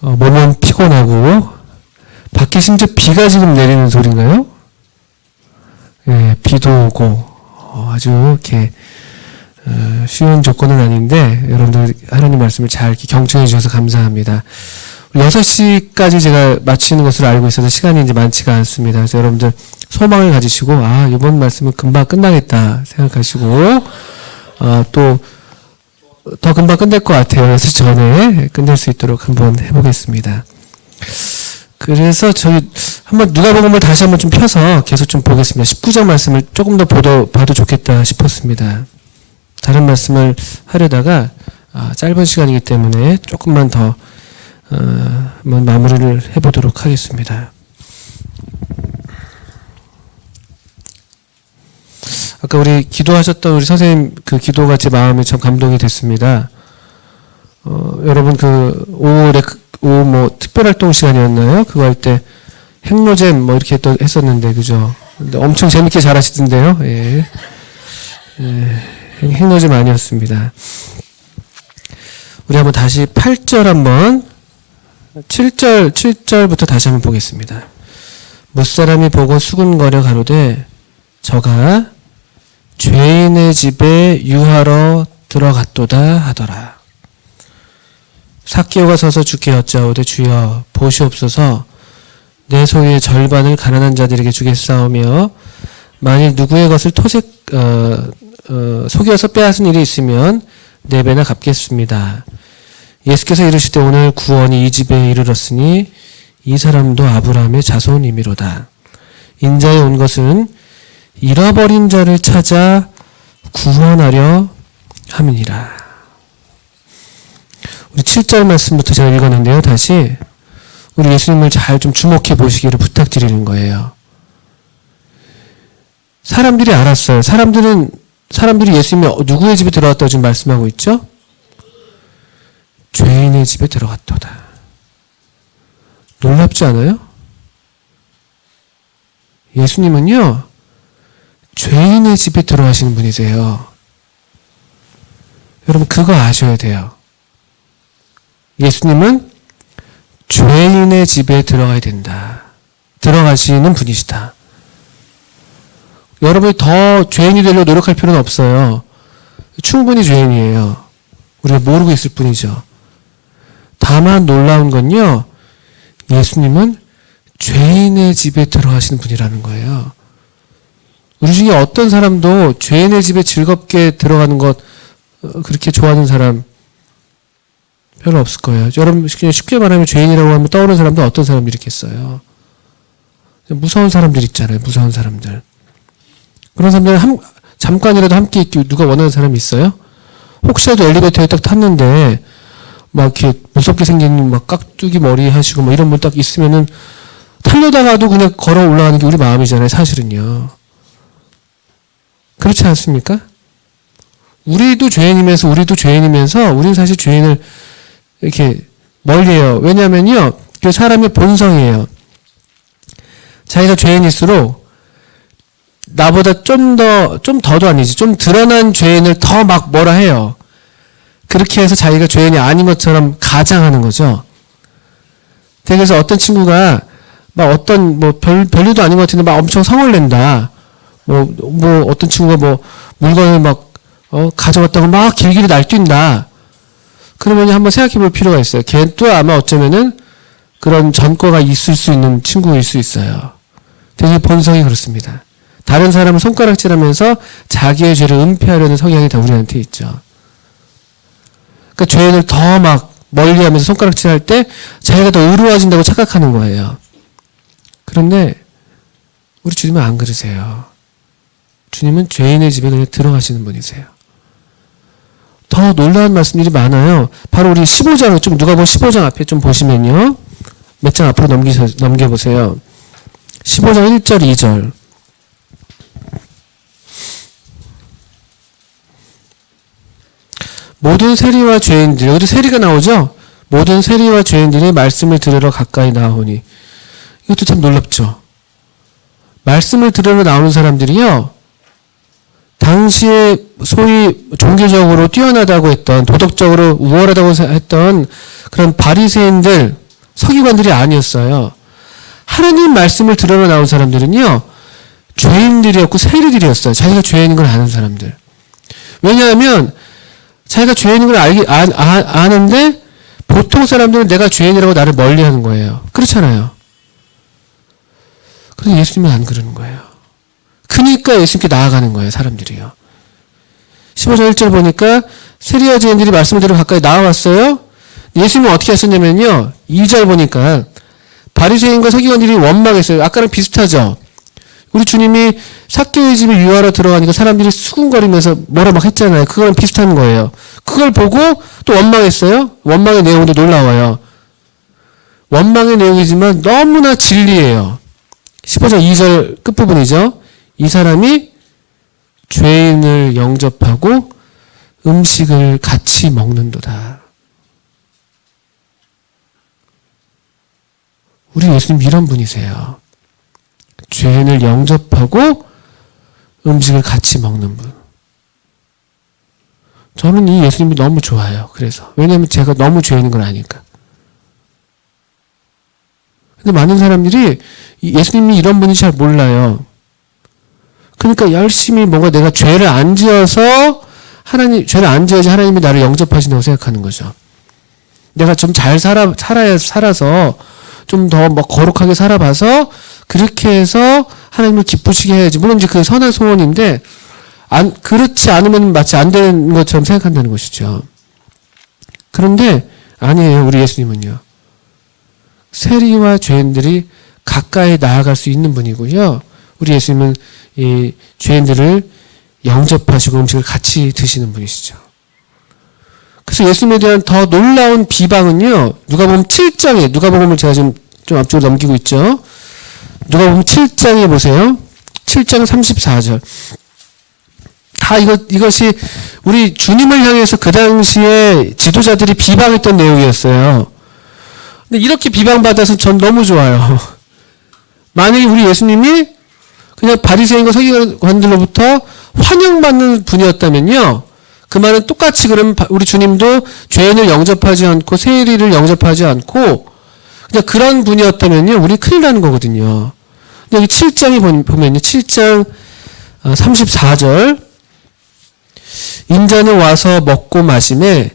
몸은 피곤하고 밖에 심지어 비가 지금 내리는 소리인가요? 예, 비도 오고 아주 이렇게 쉬운 조건은 아닌데 여러분들 하나님 말씀을 잘 이렇게 경청해 주셔서 감사합니다. 6시까지 제가 마치는 것으로 알고 있어서 시간이 이제 많지가 않습니다. 그래서 여러분들 소망을 가지시고 이번 말씀은 금방 끝나겠다 생각하시고 또 더 금방 끝날 것 같아요. 6시 전에 끝낼 수 있도록 한번 해보겠습니다. 그래서 저희 한번 누가복음을 다시 한번 좀 펴서 계속 좀 보겠습니다. 19장 말씀을 조금 더 봐도 좋겠다 싶었습니다. 다른 말씀을 하려다가 짧은 시간이기 때문에 조금만 더 한번 마무리를 해보도록 하겠습니다. 아까 우리 기도하셨던 우리 선생님 그 기도가 제 마음에 참 감동이 됐습니다. 여러분 오후 뭐 특별활동 시간이었나요? 그거 할 때 행로잼 뭐 이렇게 또 했었는데 그죠? 근데 엄청 재밌게 잘하시던데요. 예. 행로잼 아니었습니다. 우리 한번 다시 8절 한번 7절부터 다시 한번 보겠습니다. 못사람이 보고 수군거려 가로되 저가 죄인의 집에 유하러 들어갔도다 하더라. 삭개오가 서서 주께 여짜오되 주여 보시옵소서 내 소유의 절반을 가난한 자들에게 주겠사오며 만일 누구의 것을 속여서 빼앗은 일이 있으면 4배나 갚겠습니다. 예수께서 이르시되 오늘 구원이 이 집에 이르렀으니 이 사람도 아브라함의 자손이미로다. 인자에 온 것은 잃어버린 자를 찾아 구원하려 함이니라. 우리 7절 말씀부터 제가 읽었는데요. 다시 우리 예수님을 잘 좀 주목해 보시기를 부탁드리는 거예요. 사람들이 알았어요. 사람들이 예수님이 누구의 집에 들어갔다고 지금 말씀하고 있죠? 죄인의 집에 들어갔도다. 놀랍지 않아요? 예수님은요, 죄인의 집에 들어가시는 분이세요. 여러분, 그거 아셔야 돼요. 예수님은 죄인의 집에 들어가야 된다. 들어가시는 분이시다. 여러분이 더 죄인이 되려고 노력할 필요는 없어요. 충분히 죄인이에요. 우리가 모르고 있을 뿐이죠. 다만 놀라운 건요, 예수님은 죄인의 집에 들어가시는 분이라는 거예요. 우리 중에 어떤 사람도 죄인의 집에 즐겁게 들어가는 것 그렇게 좋아하는 사람 별로 없을 거예요. 여러분 그냥 쉽게 말하면 죄인이라고 하면 떠오르는 사람도 어떤 사람들이 있겠어요. 무서운 사람들 있잖아요. 무서운 사람들. 그런 사람들은 잠깐이라도 함께 있기 누가 원하는 사람이 있어요? 혹시라도 엘리베이터에 딱 탔는데 막 이렇게 무섭게 생긴 막 깍두기 머리 하시고 뭐 이런 분 딱 있으면은 타려다가도 그냥 걸어 올라가는 게 우리 마음이잖아요. 사실은요. 그렇지 않습니까? 우리도 죄인이면서 우리는 사실 죄인을 이렇게 멀리해요. 왜냐면요, 그 사람의 본성이에요. 자기가 죄인일수록 나보다 좀 더도 아니지, 좀 드러난 죄인을 더 막 뭐라 해요. 그렇게 해서 자기가 죄인이 아닌 것처럼 가장하는 거죠. 그래서 어떤 친구가 막 별일도 아닌 것 같은데 막 엄청 성을 낸다. 어떤 친구가 물건을 막 가져갔다고 막 길길이 날뛴다. 그러면 한번 생각해 볼 필요가 있어요. 걔도 아마 어쩌면은 그런 전과가 있을 수 있는 친구일 수 있어요. 되게 본성이 그렇습니다. 다른 사람을 손가락질하면서 자기의 죄를 은폐하려는 성향이 다 우리한테 있죠. 그러니까 죄인을 더 막 멀리하면서 손가락질할 때 자기가 더 의로워진다고 착각하는 거예요. 그런데 우리 주님은 안 그러세요. 주님은 죄인의 집에 그냥 들어가시는 분이세요. 더 놀라운 말씀들이 많아요. 바로 우리 15장, 누가복음 15장 앞에 좀 보시면요. 몇 장 앞으로 넘겨보세요. 15장 1절, 2절. 모든 세리와 죄인들, 여기도 세리가 나오죠? 모든 세리와 죄인들이 말씀을 들으러 가까이 나오니. 이것도 참 놀랍죠? 말씀을 들으러 나오는 사람들이요, 당시에 소위 종교적으로 뛰어나다고 했던, 도덕적으로 우월하다고 했던 그런 바리새인들, 서기관들이 아니었어요. 하나님 말씀을 들으러 나온 사람들은요, 죄인들이었고 세리들이었어요. 자기가 죄인인 걸 아는 사람들. 왜냐하면 자기가 죄인인 걸 아는데 보통 사람들은 내가 죄인이라고 나를 멀리하는 거예요. 그렇잖아요. 그런데 예수님은 안 그러는 거예요. 그러니까 예수님께 나아가는 거예요. 사람들이요. 15절 1절 보니까 세리와 죄인들이 말씀을 들어 가까이 나와왔어요. 예수님은 어떻게 하셨냐면요. 2절 보니까 바리새인과 서기관들이 원망했어요. 아까랑 비슷하죠. 우리 주님이 삭개오의 집에 유하러 들어가니까 사람들이 수군거리면서 뭐라 막 했잖아요. 그거랑 비슷한 거예요. 그걸 보고 또 원망했어요. 원망의 내용도 놀라워요. 원망의 내용이지만 너무나 진리예요. 15절 2절 끝부분이죠. 이 사람이 죄인을 영접하고 음식을 같이 먹는도다. 우리 예수님 이런 분이세요. 죄인을 영접하고 음식을 같이 먹는 분. 저는 이 예수님이 너무 좋아요. 그래서. 왜냐하면 제가 너무 죄인인 걸 아니까. 근데 많은 사람들이 예수님이 이런 분인지 잘 몰라요. 그러니까 열심히 뭔가 내가 죄를 안 지어서 죄를 안 지어야지 하나님이 나를 영접하신다고 생각하는 거죠. 내가 좀 잘 살아서 좀 더 뭐 거룩하게 살아봐서 그렇게 해서 하나님을 기쁘시게 해야지. 물론 이제 그 선한 소원인데 그렇지 않으면 마치 안 되는 것처럼 생각한다는 것이죠. 그런데 아니에요. 우리 예수님은요. 세리와 죄인들이 가까이 나아갈 수 있는 분이고요. 우리 예수님은 이 죄인들을 영접하시고 음식을 같이 드시는 분이시죠. 그래서 예수님에 대한 더 놀라운 비방은요. 누가복음 7장에 누가복음을 제가 지금 좀 앞쪽으로 넘기고 있죠. 누가복음 7장에 보세요. 7장 34절. 다 이것이 우리 주님을 향해서 그 당시에 지도자들이 비방했던 내용이었어요. 근데 이렇게 비방받아서 전 너무 좋아요. 만약에 우리 예수님이 그냥 바리새인과 서기관들로부터 환영받는 분이었다면요. 그 말은 똑같이 그러면 우리 주님도 죄인을 영접하지 않고 세리를 영접하지 않고 그냥 그런 분이었다면요. 우리 큰일 나는 거거든요. 근데 여기 7장에 보면요. 7장 34절 인자는 와서 먹고 마시매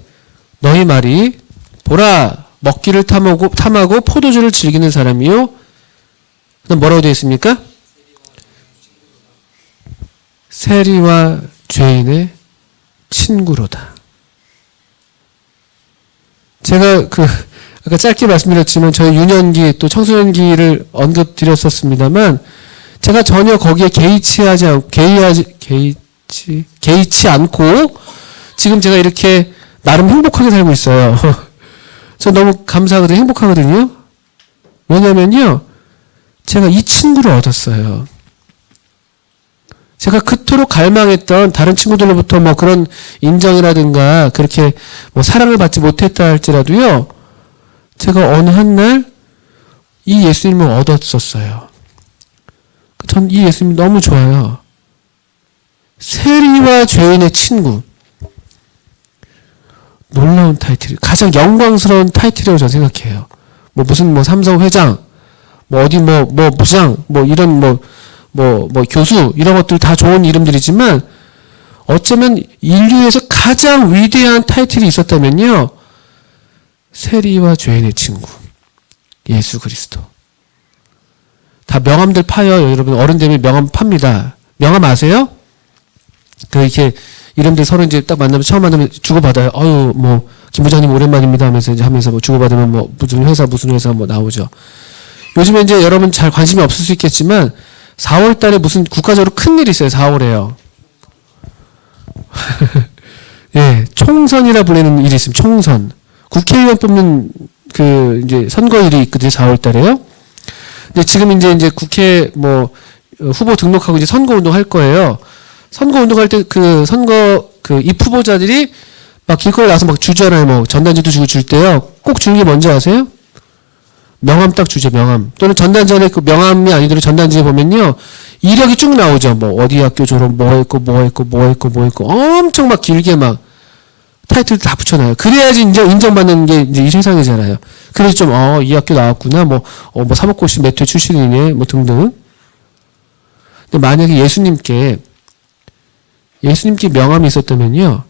너희 말이 보라 먹기를 탐하고 포도주를 즐기는 사람이요. 그럼 뭐라고 되어 있습니까? 세리와 죄인의 친구로다. 제가 아까 짧게 말씀드렸지만 저희 유년기 또 청소년기를 언급드렸었습니다만 제가 전혀 거기에 개의치 않고 지금 제가 이렇게 나름 행복하게 살고 있어요. 저 너무 감사하거든요. 행복하거든요. 왜냐면요. 제가 이 친구를 얻었어요. 제가 그토록 갈망했던 다른 친구들로부터 뭐 그런 인정이라든가 그렇게 뭐 사랑을 받지 못했다 할지라도요. 제가 어느 한 날 이 예수님을 얻었었어요. 전 이 예수님이 너무 좋아요. 세리와 죄인의 친구. 놀라운 타이틀, 가장 영광스러운 타이틀이라고 저는 생각해요. 뭐 무슨 뭐 삼성 회장, 뭐 어디 뭐 부장, 뭐 이런 뭐 교수 이런 것들 다 좋은 이름들이지만 어쩌면 인류에서 가장 위대한 타이틀이 있었다면요. 세리와 죄인의 친구. 예수 그리스도. 다 명함들 파요. 여러분 어른 되면 명함 팝니다. 명함 아세요? 이렇게 이름들 서로 이제 딱 만나면 처음 만나면 주고받아요. 뭐 김 부장님 오랜만입니다 하면서 이제 하면서 뭐 주고받으면 뭐 무슨 회사 뭐 나오죠. 요즘에 이제 여러분 잘 관심이 없을 수 있겠지만 4월 달에 무슨 국가적으로 큰 일이 있어요. 4월에요. 예, 총선이라 불리는 일이 있습니다. 총선. 국회의원 뽑는 이제 선거일이 있거든요. 4월 달에요. 근데 지금 이제 국회 뭐 후보 등록하고 이제 선거 운동 할 거예요. 선거 운동할 때 입 후보자들이 막 길거리 나와서 막 주잖아요. 뭐 전단지도 주고 줄 때요. 꼭 주는 게 뭔지 아세요? 명함 딱 주죠. 명함. 또는 전단지 안에 그 명함이 아니더라도 전단지에 보면요. 이력이 쭉 나오죠. 뭐 어디 학교 졸업 뭐 했고 엄청 막 길게 막 타이틀도 다 붙여놔요. 그래야지 인정받는 게 이제 이 세상이잖아요. 그래서 좀, 이 학교 나왔구나. 뭐 사법고시 몇 회 출신이네. 뭐 등등. 근데 만약에 예수님께 명함이 있었다면요.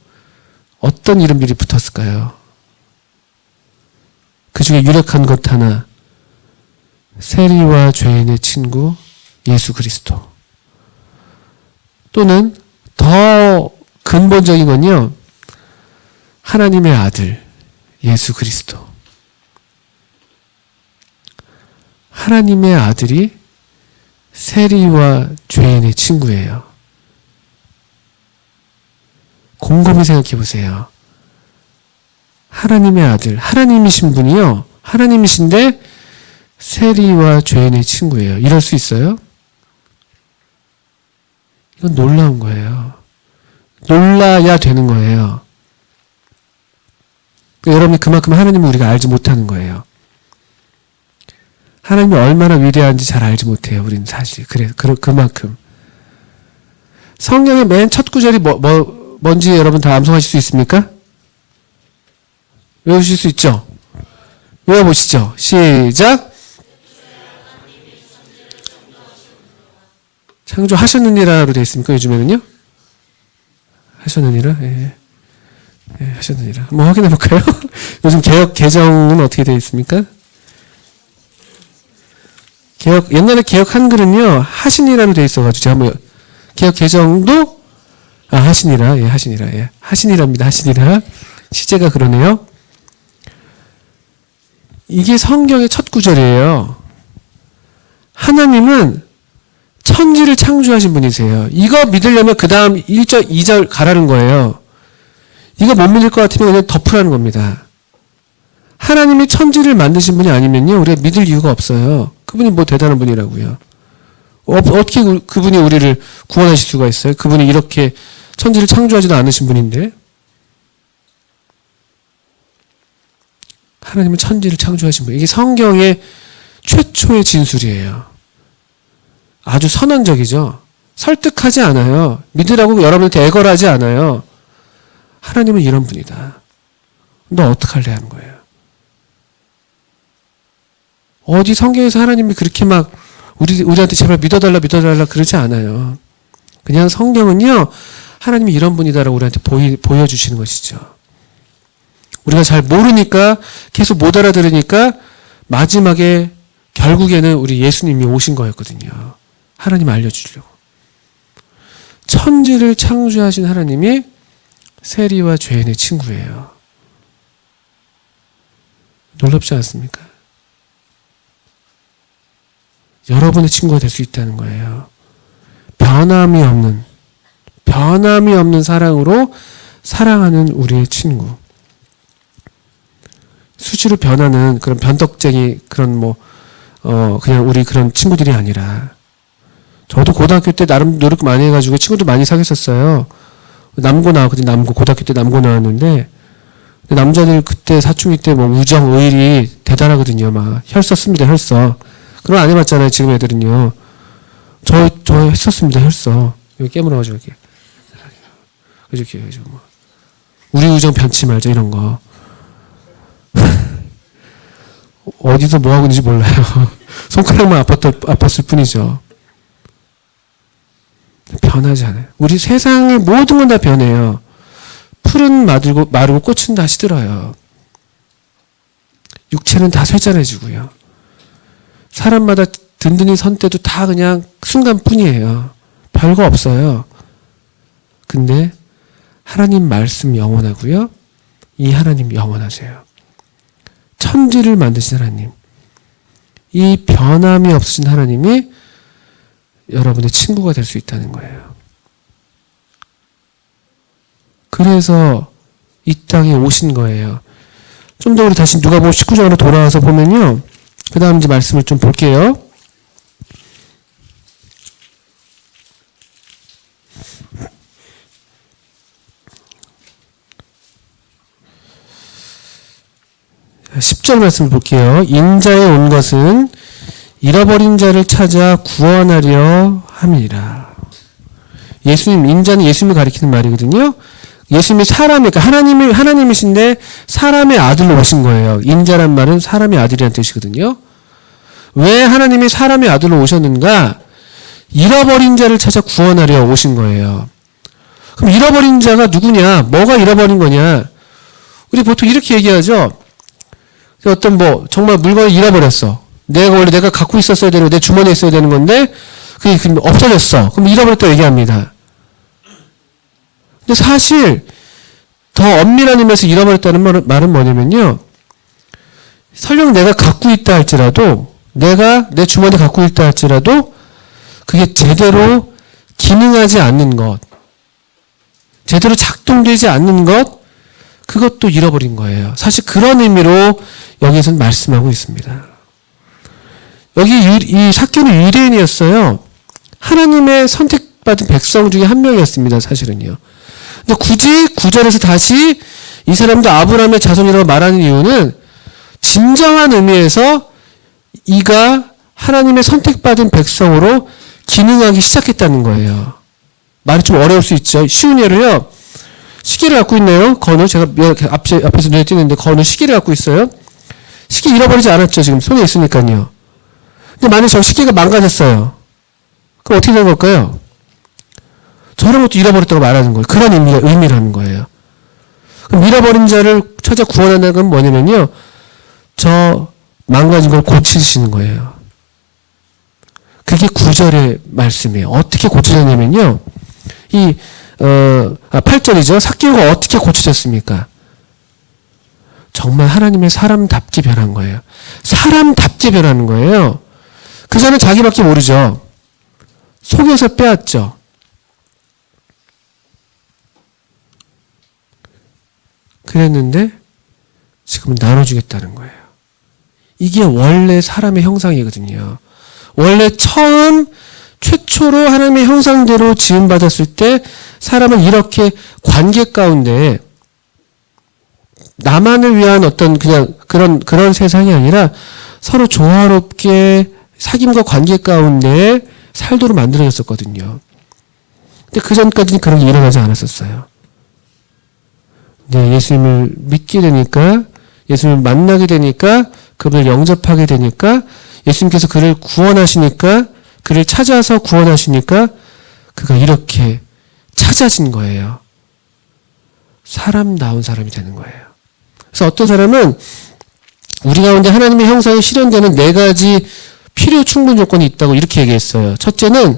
어떤 이름들이 붙었을까요? 그 중에 유력한 것 하나. 세리와 죄인의 친구 예수 그리스도. 또는 더 근본적인 건요. 하나님의 아들 예수 그리스도. 하나님의 아들이 세리와 죄인의 친구예요. 곰곰이 생각해 보세요. 하나님의 아들, 하나님이신 분이요. 하나님이신데 세리와 죄인의 친구예요. 이럴 수 있어요? 이건 놀라운 거예요. 놀라야 되는 거예요. 여러분이 그만큼 하나님을 우리가 알지 못하는 거예요. 하나님이 얼마나 위대한지 잘 알지 못해요. 우리는 사실. 그만큼. 성경의 맨 첫 구절이 뭔지 여러분 다 암송하실 수 있습니까? 외우실 수 있죠? 외워보시죠. 시작! 창조하셨느니라로 되어 있습니까? 요즘에는요? 하셨느니라? 예. 예, 하셨느니라. 한번 확인해 볼까요? 요즘 개정은 어떻게 되어 있습니까? 옛날에 개혁 한글은요, 하시니라로 되어 있어가지고, 제가 한번, 개혁 개정도, 하시니라, 예, 하시니라, 예. 하시니라입니다, 하시니라. 시제가 그러네요. 이게 성경의 첫 구절이에요. 하나님은 천지를 창조하신 분이세요. 이거 믿으려면 그 다음 1절, 2절 가라는 거예요. 이거 못 믿을 것 같으면 그냥 덮으라는 겁니다. 하나님이 천지를 만드신 분이 아니면요, 우리가 믿을 이유가 없어요. 그분이 뭐 대단한 분이라고요. 어떻게 그분이 우리를 구원하실 수가 있어요? 그분이 이렇게 천지를 창조하지도 않으신 분인데. 하나님은 천지를 창조하신 분. 이게 성경의 최초의 진술이에요. 아주 선언적이죠. 설득하지 않아요. 믿으라고 여러분한테 애걸하지 않아요. 하나님은 이런 분이다. 너 어떡할래 하는 거예요. 어디 성경에서 하나님이 그렇게 막 우리한테 제발 믿어달라 그러지 않아요. 그냥 성경은요, 하나님이 이런 분이다라고 우리한테 보여주시는 것이죠. 우리가 잘 모르니까, 계속 못 알아들으니까, 마지막에 결국에는 우리 예수님이 오신 거였거든요. 하나님 알려주려고. 천지를 창조하신 하나님이 세리와 죄인의 친구예요. 놀랍지 않습니까? 여러분의 친구가 될 수 있다는 거예요. 변함이 없는 사랑으로 사랑하는 우리의 친구. 수시로 변하는 그런 변덕쟁이, 그런 그냥 우리 그런 친구들이 아니라, 저도 고등학교 때 나름 노력 많이 해가지고 친구들 많이 사귀었었어요. 남고 나왔거든요. 고등학교 때 남고 나왔는데, 남자들 그때 사춘기 때 우정, 의리 대단하거든요. 막 혈서 씁니다, 혈서. 그런 거 안 해봤잖아요, 지금 애들은요. 저 했었습니다, 혈서. 여기 깨물어가지고 이렇게 우리 우정 변치 말자, 이런 거. 어디서 뭐 하고 있는지 몰라요. 손가락만 아팠을 뿐이죠. 변하지 않아요. 우리 세상의 모든 건 다 변해요. 풀은 마르고 꽃은 다 시들어요. 육체는 다 쇠잔해지고요. 사람마다 든든히 선 때도 다 그냥 순간뿐이에요. 별거 없어요. 근데 하나님 말씀 영원하고요. 이 하나님 영원하세요. 천지를 만드신 하나님. 이 변함이 없으신 하나님이 여러분의 친구가 될 수 있다는 거예요. 그래서 이 땅에 오신 거예요. 좀 더 우리 다시 누가복음 19장으로 돌아와서 보면요. 그 다음 이제 말씀을 좀 볼게요. 자, 10절 말씀을 볼게요. 인자에 온 것은 잃어버린 자를 찾아 구원하려 함이라. 인자는 예수님을 가리키는 말이거든요. 예수님이 그러니까 하나님이신데 사람의 아들로 오신 거예요. 인자란 말은 사람의 아들이라는 뜻이거든요. 왜 하나님이 사람의 아들로 오셨는가? 잃어버린 자를 찾아 구원하려 오신 거예요. 그럼 잃어버린 자가 누구냐? 뭐가 잃어버린 거냐? 우리 보통 이렇게 얘기하죠. 어떤 정말 물건을 잃어버렸어. 내가 갖고 있었어야 되는, 내 주머니에 있어야 되는 건데, 그게 없어졌어. 그럼 잃어버렸다고 얘기합니다. 근데 사실, 더 엄밀한 의미에서 잃어버렸다는 말은 뭐냐면요. 설령 내가 갖고 있다 할지라도, 내가 내 주머니에 갖고 있다 할지라도, 그게 제대로 기능하지 않는 것, 제대로 작동되지 않는 것, 그것도 잃어버린 거예요. 사실 그런 의미로 여기에서는 말씀하고 있습니다. 여기 이 삭개는 유대인이었어요. 하나님의 선택받은 백성 중에 한 명이었습니다. 사실은요. 근데 굳이 9절에서 다시 이 사람도 아브라함의 자손이라고 말하는 이유는 진정한 의미에서 이가 하나님의 선택받은 백성으로 기능하기 시작했다는 거예요. 말이 좀 어려울 수 있죠. 쉬운 예로요. 시계를 갖고 있네요. 건우. 제가 앞에서 눈에 띄는데 건우 시계를 갖고 있어요. 시계 잃어버리지 않았죠. 지금 손에 있으니까요. 근데 만약에 저 시계가 망가졌어요. 그럼 어떻게 된 걸까요? 저런 것도 잃어버렸다고 말하는 거예요. 그런 의미라는 거예요. 그럼 잃어버린 자를 찾아 구원한다는 건 뭐냐면요. 저 망가진 걸 고치시는 거예요. 그게 9절의 말씀이에요. 어떻게 고쳐졌냐면요. 8절이죠. 삭개오가 어떻게 고쳐졌습니까? 정말 하나님의 사람답게 변한 거예요. 사람답게 변하는 거예요. 그 전에 자기밖에 모르죠. 속여서 빼앗죠. 그랬는데 지금은 나눠주겠다는 거예요. 이게 원래 사람의 형상이거든요. 원래 최초로 하나님의 형상대로 지음받았을 때 사람은 이렇게 관계 가운데 나만을 위한 어떤 그냥 그런 세상이 아니라 서로 조화롭게 사귐과 관계 가운데 살도록 만들어졌었거든요. 근데 그 전까지는 그런 게 일어나지 않았었어요. 네, 예수님을 믿게 되니까, 예수님을 만나게 되니까, 그분을 영접하게 되니까, 예수님께서 그를 구원하시니까, 그를 찾아서 구원하시니까, 그가 이렇게 찾아진 거예요. 사람다운 사람이 되는 거예요. 그래서 어떤 사람은 우리 가운데 하나님의 형상이 실현되는 4가지 필요 충분 조건이 있다고 이렇게 얘기했어요. 첫째는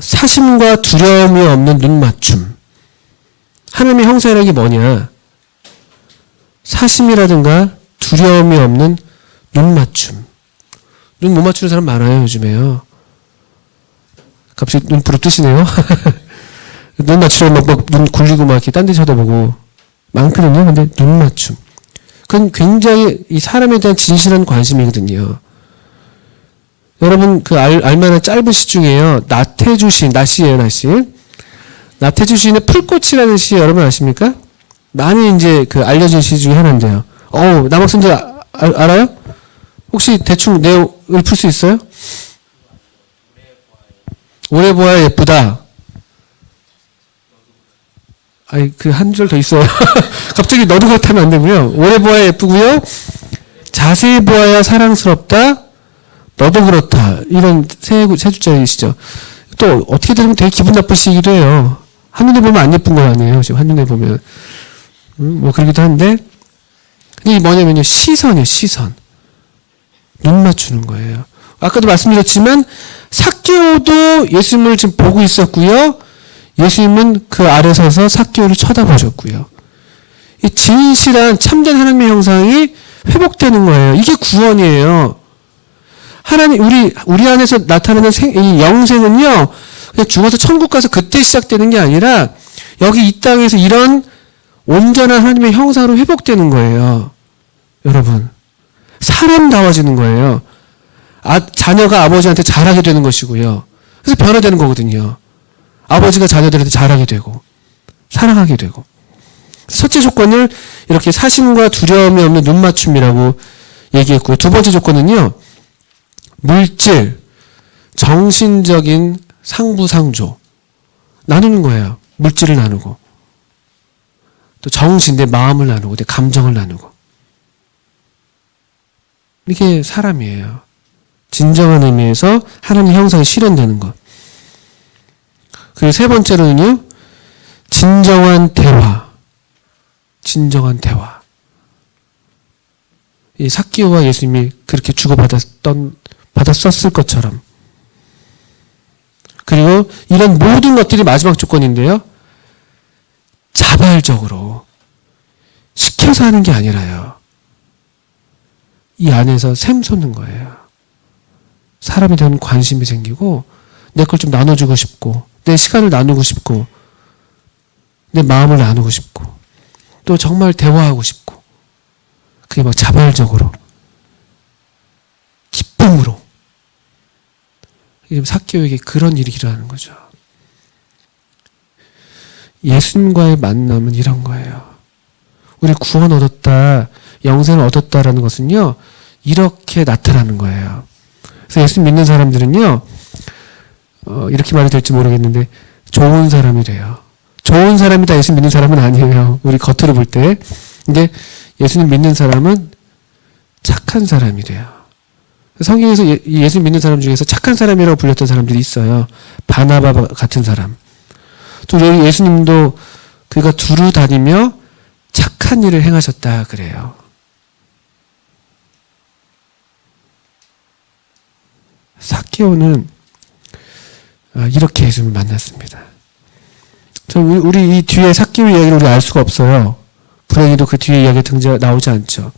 사심과 두려움이 없는 눈 맞춤. 하나님의 형상이라는 게 뭐냐? 사심이라든가 두려움이 없는 눈 맞춤. 눈 못 맞추는 사람 많아요, 요즘에요. 갑자기 눈 부릅뜨시네요. 눈 맞추려면 눈 굴리고 막 이렇게 딴 데 쳐다보고 많거든요. 근데 눈 맞춤. 그건 굉장히 이 사람에 대한 진실한 관심이거든요. 여러분 알만한 짧은 시 중에요. 나태주 시인, 나시예요, 나시. 나태주 시인의 풀꽃이라는 시 여러분 아십니까? 많이 이제 알려진 시 중에 하나인데요. 남학생들 알아요? 혹시 대충 내용을 풀 수 있어요? 오래 보아야 예쁘다. 한 줄 더 있어요. 갑자기 너도 그렇다면 안 되고요. 오래 보아야 예쁘고요. 자세히 보아야 사랑스럽다. 너도 그렇다. 이런 세 줄짜리시죠. 또 어떻게 들으면 되게 기분 나쁘시기도 해요. 한눈에 보면 안 예쁜 거 아니에요. 지금 한눈에 보면. 그러기도 한데. 이게 뭐냐면요. 시선이에요. 시선. 눈 맞추는 거예요. 아까도 말씀드렸지만 삭개오도 예수님을 지금 보고 있었고요. 예수님은 그 아래 서서 삭개오를 쳐다보셨고요. 이 진실한 참된 하나님의 형상이 회복되는 거예요. 이게 구원이에요. 하나님 우리 안에서 나타나는 이 영생은요. 그냥 죽어서 천국 가서 그때 시작되는 게 아니라 여기 이 땅에서 이런 온전한 하나님의 형상으로 회복되는 거예요. 여러분. 사람다워지는 거예요. 자녀가 아버지한테 잘하게 되는 것이고요. 그래서 변화되는 거거든요. 아버지가 자녀들한테 잘하게 되고 사랑하게 되고. 첫째 조건을 이렇게 사심과 두려움이 없는 눈 맞춤이라고 얘기했고요. 두 번째 조건은요. 물질, 정신적인 상부상조 나누는 거예요. 물질을 나누고 또 정신, 내 마음을 나누고 내 감정을 나누고 이게 사람이에요. 진정한 의미에서 하나님의 형상이 실현되는 것. 그리고 세 번째로는요. 진정한 대화. 진정한 대화. 이 삭개오와 예수님이 그렇게 받았었을 것처럼. 그리고 이런 모든 것들이 마지막 조건인데요. 자발적으로 시켜서 하는 게 아니라요. 이 안에서 샘솟는 거예요. 사람에 대한 관심이 생기고 내 걸 좀 나눠주고 싶고 내 시간을 나누고 싶고 내 마음을 나누고 싶고 또 정말 대화하고 싶고 그게 막 자발적으로 기쁨으로 삭개오에게 그런 일이 일어나는 거죠. 예수님과의 만남은 이런 거예요. 우리 구원 얻었다, 영생을 얻었다라는 것은요, 이렇게 나타나는 거예요. 그래서 예수님 믿는 사람들은요, 이렇게 말이 될지 모르겠는데, 좋은 사람이래요. 좋은 사람이다 예수님 믿는 사람은 아니에요. 우리 겉으로 볼 때. 근데 예수님 믿는 사람은 착한 사람이래요. 성경에서 예수님 믿는 사람 중에서 착한 사람이라고 불렸던 사람들이 있어요. 바나바 같은 사람. 또 예수님도 그가 두루 다니며 착한 일을 행하셨다 그래요. 삭개오는 이렇게 예수님을 만났습니다. 우리 이 뒤에 삭개오 이야기를 우리 알 수가 없어요. 불행히도 그 뒤에 이야기 나오지 않죠.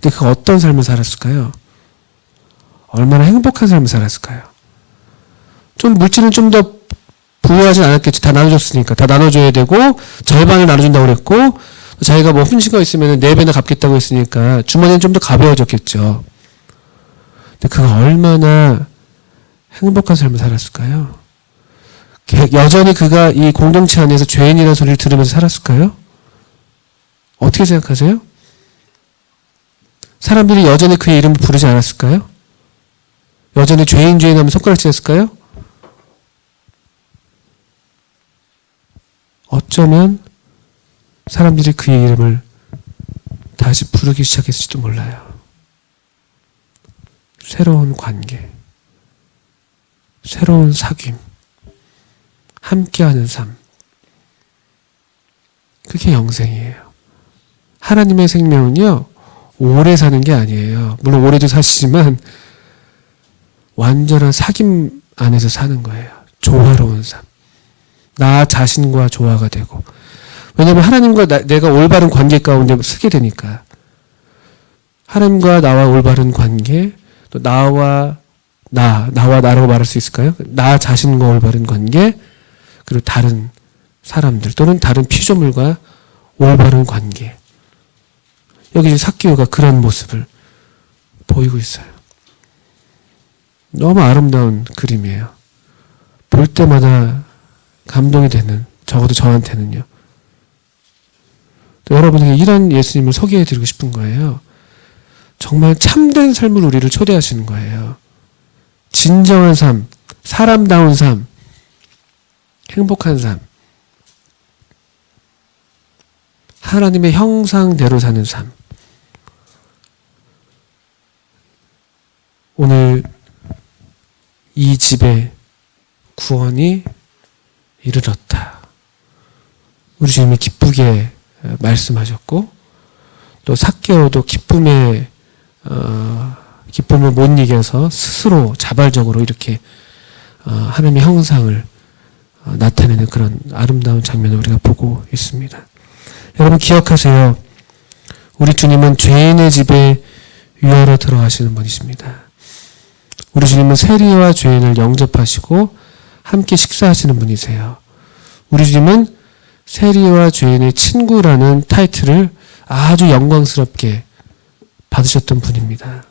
근데 그가 어떤 삶을 살았을까요? 얼마나 행복한 삶을 살았을까요? 좀 물질은 좀 더 부유하진 않았겠죠. 다 나눠줬으니까. 다 나눠줘야 되고 절반을 나눠준다고 그랬고 자기가 뭐 훈시가 있으면 4배나 갚겠다고 했으니까 주머니는 좀 더 가벼워졌겠죠. 근데 그가 얼마나 행복한 삶을 살았을까요? 여전히 그가 이 공동체 안에서 죄인이라는 소리를 들으면서 살았을까요? 어떻게 생각하세요? 사람들이 여전히 그의 이름을 부르지 않았을까요? 여전히 죄인 하면 손가락질했을까요? 어쩌면 사람들이 그의 이름을 다시 부르기 시작했을지도 몰라요. 새로운 관계, 새로운 사귐, 함께하는 삶. 그게 영생이에요. 하나님의 생명은요, 오래 사는 게 아니에요. 물론 오래도 사시지만 완전한 사귐 안에서 사는 거예요. 조화로운 삶. 나 자신과 조화가 되고. 왜냐하면 하나님과 내가 올바른 관계 가운데 쓰게 되니까. 하나님과 나와 올바른 관계, 또 나와 나라고 말할 수 있을까요? 나 자신과 올바른 관계, 그리고 다른 사람들 또는 다른 피조물과 올바른 관계. 여기 삭개오가 그런 모습을 보이고 있어요. 너무 아름다운 그림이에요. 볼 때마다 감동이 되는, 적어도 저한테는요. 또 여러분에게 이런 예수님을 소개해드리고 싶은 거예요. 정말 참된 삶을 우리를 초대하시는 거예요. 진정한 삶, 사람다운 삶, 행복한 삶, 하나님의 형상대로 사는 삶. 오늘 이 집에 구원이 이르렀다. 우리 주님이 기쁘게 말씀하셨고 또 삭개오도 기쁨을 못 이겨서 스스로 자발적으로 이렇게 하나님의 형상을 나타내는 그런 아름다운 장면을 우리가 보고 있습니다. 여러분 기억하세요. 우리 주님은 죄인의 집에 유하러 들어가시는 분이십니다. 우리 주님은 세리와 죄인을 영접하시고 함께 식사하시는 분이세요. 우리 주님은 세리와 죄인의 친구라는 타이틀을 아주 영광스럽게 받으셨던 분입니다.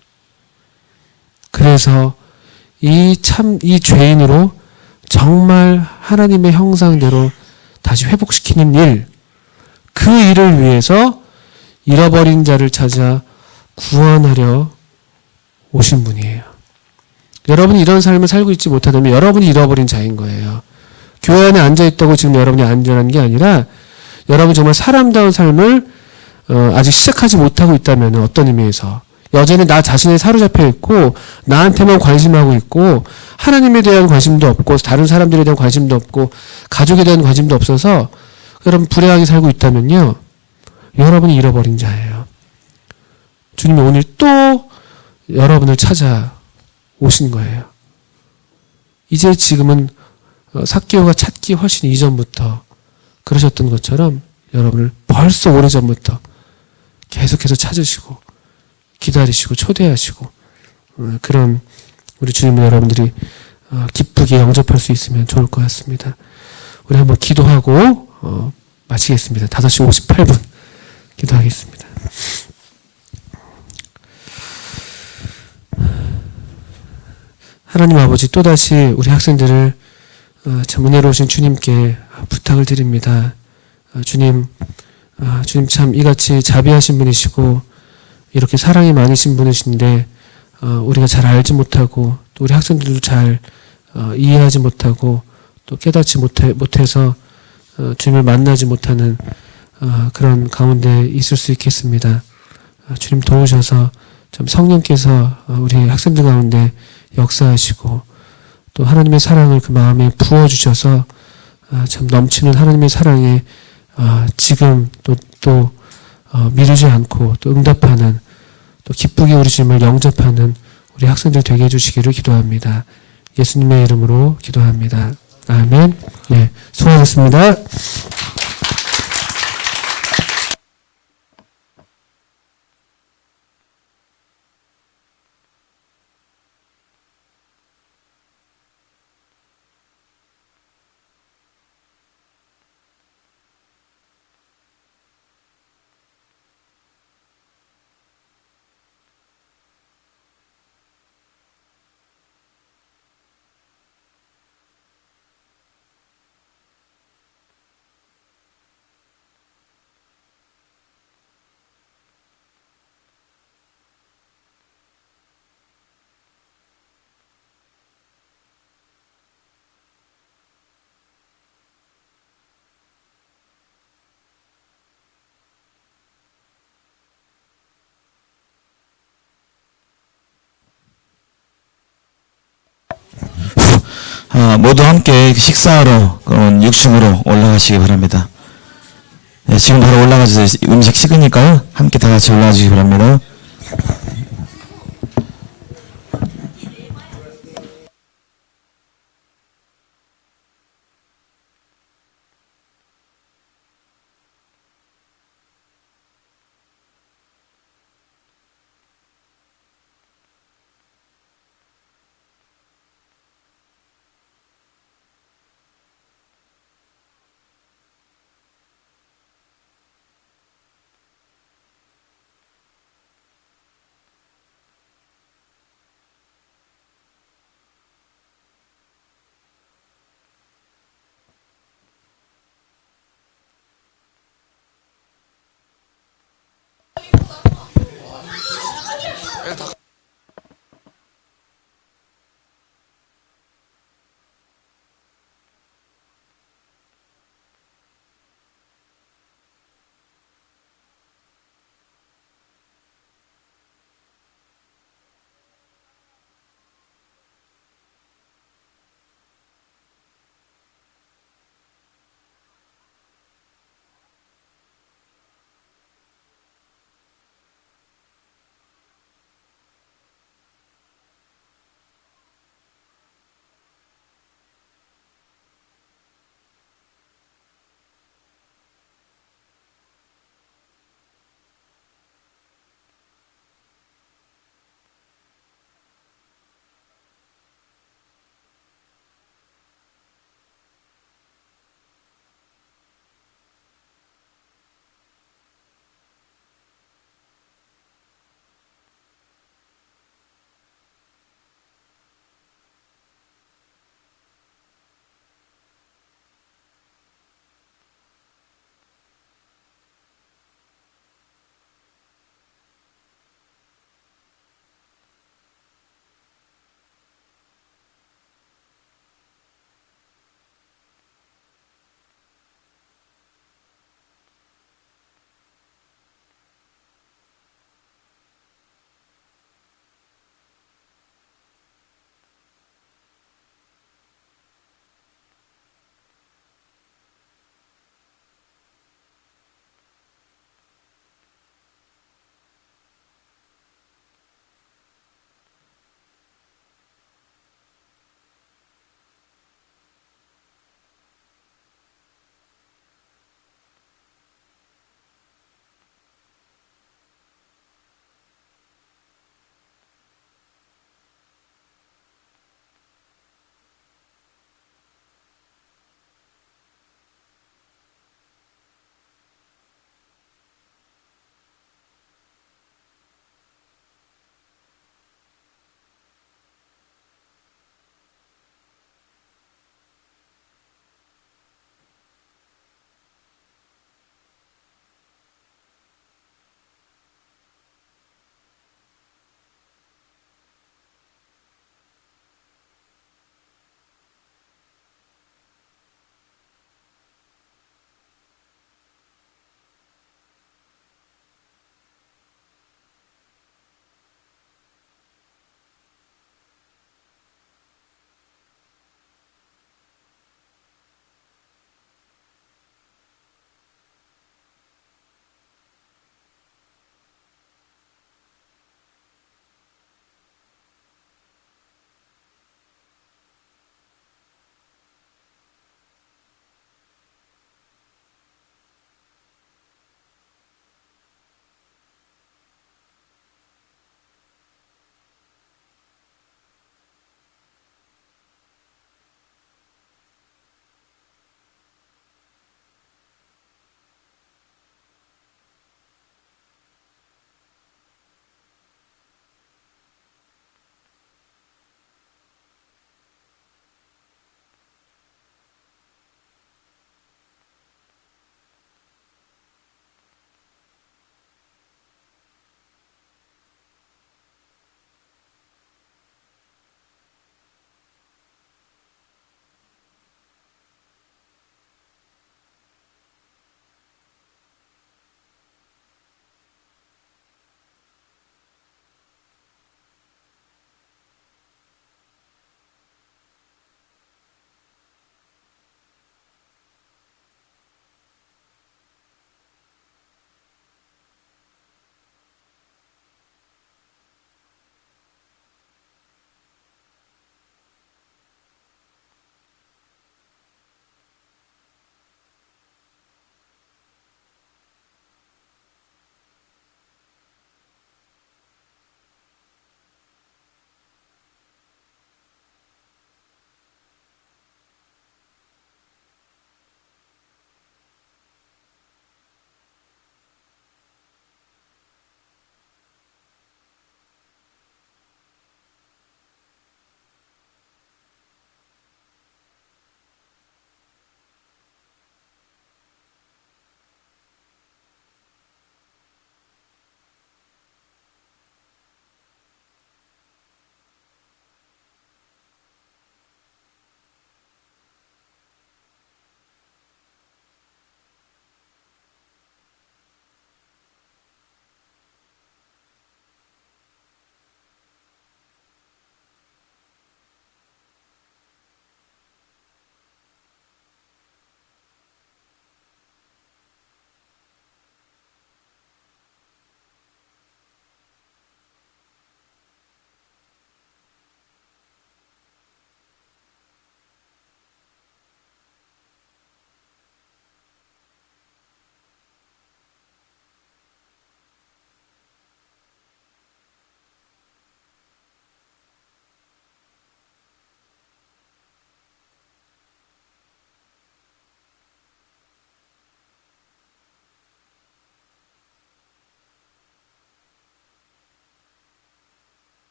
그래서 이 죄인으로 정말 하나님의 형상대로 다시 회복시키는 일, 그 일을 위해서 잃어버린 자를 찾아 구원하려 오신 분이에요. 여러분이 이런 삶을 살고 있지 못하다면 여러분이 잃어버린 자인 거예요. 교회 안에 앉아있다고 지금 여러분이 안전한 게 아니라 여러분이 정말 사람다운 삶을 아직 시작하지 못하고 있다면 어떤 의미에서 여전히 나 자신에 사로잡혀 있고 나한테만 관심하고 있고 하나님에 대한 관심도 없고 다른 사람들에 대한 관심도 없고 가족에 대한 관심도 없어서 여러분 불행하게 살고 있다면요. 여러분이 잃어버린 자예요. 주님이 오늘 또 여러분을 찾아오신 거예요. 이제 지금은 삭개오가 찾기 훨씬 이전부터 그러셨던 것처럼 여러분을 벌써 오래전부터 계속해서 찾으시고 기다리시고 초대하시고 그런 우리 주님을 여러분들이 기쁘게 영접할 수 있으면 좋을 것 같습니다. 우리 한번 기도하고 마치겠습니다. 5시 58분 기도하겠습니다. 하나님 아버지 또다시 우리 학생들을 참 은혜로우신 주님께 부탁을 드립니다. 주님 참 이같이 자비하신 분이시고 이렇게 사랑이 많으신 분이신데 우리가 잘 알지 못하고 또 우리 학생들도 잘 이해하지 못하고 또 깨닫지 못해서 주님을 만나지 못하는 그런 가운데 있을 수 있겠습니다. 주님 도우셔서 참 성령께서 우리 학생들 가운데 역사하시고 또 하나님의 사랑을 그 마음에 부어주셔서 참 넘치는 하나님의 사랑에 지금 또 미루지 않고 또 응답하는 또 기쁘게 우리 주님을 영접하는 우리 학생들 되게 해주시기를 기도합니다. 예수님의 이름으로 기도합니다. 아멘. 네, 수고하셨습니다. 모두 함께 식사하러 그런 6층으로 올라가시기 바랍니다. 네, 지금 바로 올라가셔서 음식 식으니까요. 함께 다 같이 올라가 주시기 바랍니다.